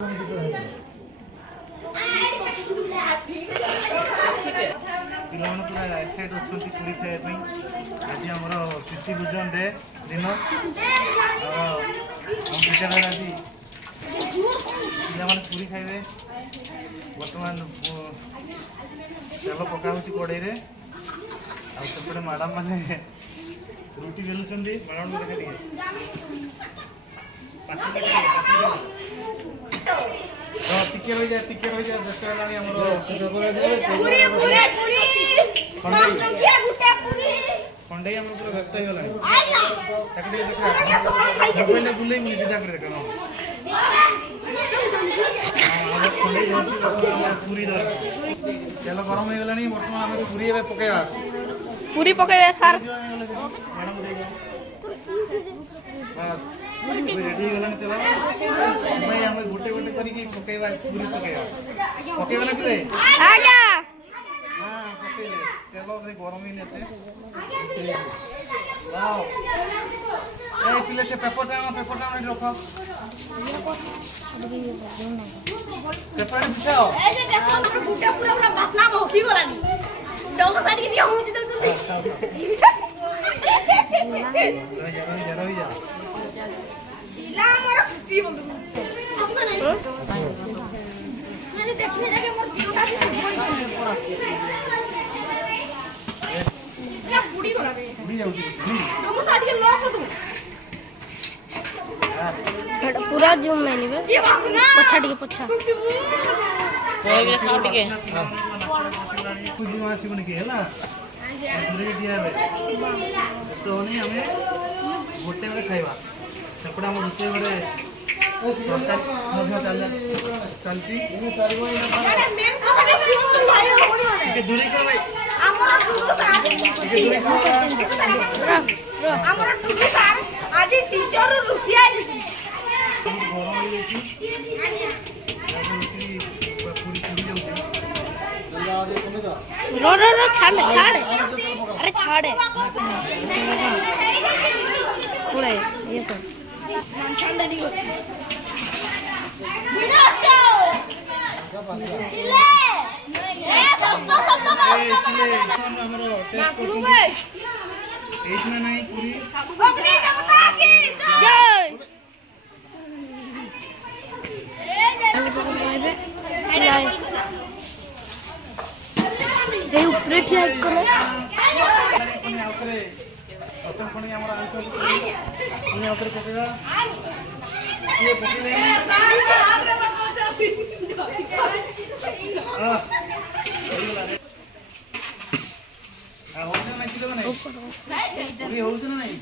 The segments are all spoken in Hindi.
ପିଲାମାନେ ପୁରା ଏକ୍ସାଇଟ୍ ଅଛନ୍ତି ପୁରୀ ଖାଇବା ପାଇଁ। ଆଜି ଆମର ତିଥି ଭୋଜନ ଡେ ଦିନ ବିଦ୍ୟାଳୟରେ ଆଜି ପିଲାମାନେ ପୁରୀ ଖାଇବେ। ବର୍ତ୍ତମାନ ତେଲ ପକା ହେଉଛି କଡ଼େଇରେ, ଆଉ ସେପଟେ ମ୍ୟାଡ଼ାମ୍ ମାନେ ରୁଟି ବେଲୁଛନ୍ତି। ମ୍ୟାଡ଼ାମ୍ ଦେଖା ଟିକେ ଟିକେ ରହିଯାଏ ବ୍ୟସ୍ତ ହେଲାଣି ଆମର ଖଣ୍ଡେଇ ଆମର ପୁରା ବ୍ୟସ୍ତ ହେଇଗଲାଣି। ତାକୁ ଟିକେ ମୋବାଇଲଟା ବୁଲେଇବୁନି, ସିଧା କରି ଦେଖ। ଖଣ୍ଡେଇ ଧରୁଛି ପୁରୀ ଧରୁଛି। ତେଲ ଗରମ ହେଇଗଲାଣି, ବର୍ତ୍ତମାନ ଆମେ ପୁରୀ ଏବେ ପକେଇବା। ପୁରୀ ପକେଇବା ସାର୍। ବାସ୍ ରେଡି ହେଇଗଲାଣି ତେଲ। ଆମେ ଗୋଟେ ଗୋଟେ କରିକି ପକେଇବା, ପୁରୀ ପକେଇବା। ପକେଇବା ନା ପିଲେ? ଆଜ୍ଞା। ହଁ ପକେଇଲେ। ତେଲ ଗରମ ହେଇନି ଏତେ। ପିଲେ ସେ ପେପରଟା ଏଠି ରଖ। ପେପର ବିଛାଅ। पूरा जूम में नहीं पछा टिके पछा कोई खाओ टिके कुछ आसीबनी के हला दूरे दिया बे तो नहीं हमें गोटे बे खाइबा सेपडा हम रुसे बड़े चलती के दूरी कर भाई हमरा टुकु सर आज टीचर रुसिया गरम हो जाई रो छाड़ अरे छाड़े थोड़ा ये तो नहीं पूरी अग्नि देवता की जय ये ऊपर ठिया करो प्रथम खणी हमर आंचल पुनी ऊपर पकेगा ये पकेले होसे ना किलो नहीं पूरी होसे ना नहीं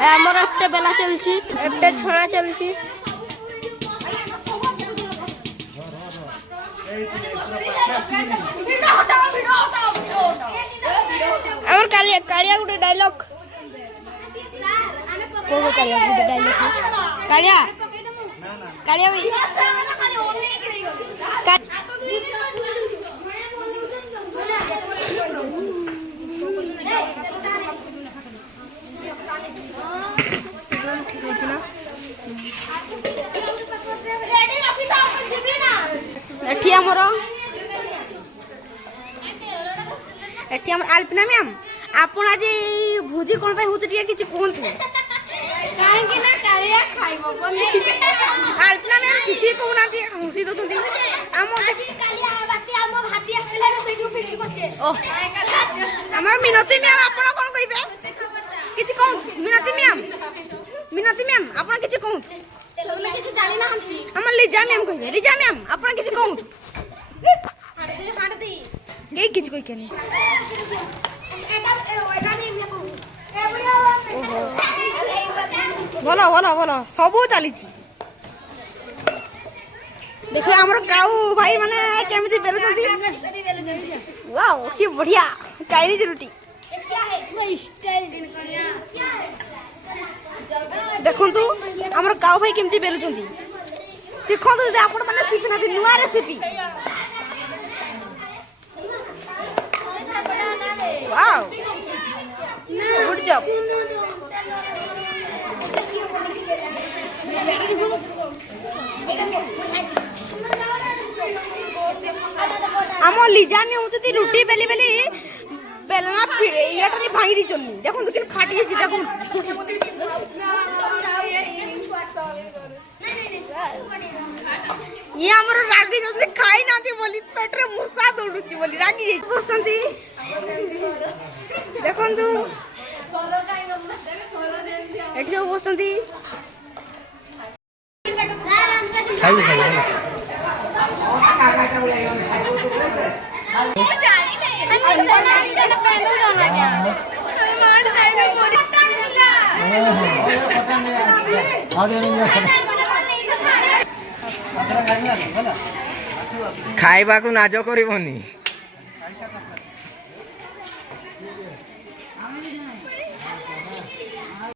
हमर एकटे बेला चलची एकटे छोड़ा चलची और कालिया गुटे डायलॉग को कालिया गुटे डायलॉग कालिया कालिया भाई एठी हमर अल्पना मैम आपण आज भोजी कोन पे होत किछि कोहंतु काहे कि ना कालिया खाइबो बोली अल्पना मैम किछि कोना कि हंसी दतुंदी हम आज कालिया बाती हम भाती आसले से जो फिरती करछे ओ हमर मिनती मैम आपण कोन कहिबे किछि कोन मिनती मैम आपण किछि कोन तुम किछि जानि ना हंती हमर लिजा मैम कहिबे लिजा मैम आपण किछि कोन हाट दी ये किछ कोई केनी बोलो बोलो बोलो सबू चली देखो हमर काऊ भाई माने केमिति बेलजंती वाओ की बढ़िया चाइनीज रोटी देखो तू हमर काऊ भाई केमिति बेलजंती सिखो तो आपण माने सिखना दी नुआ रेसिपी वाओ गुड जॉब আমার লিজানি হচ্ছে রুটি বেলি বেলি বেলনা ইয়েটা ভাঙি দিচ্ছি দেখুন কিন্তু ফাটি গেছি দেখুন ইয়ে আমার রাগি যদি খাই না বলি পেটরে মশা দৌড়ুছি বলি রাগি যাই বসନ୍ତି দেখন্তু এটি সব বসନ୍ତି ଖାଇବି ଖାଇବି ଖାଇବାକୁ ନାଜ କରିବନି।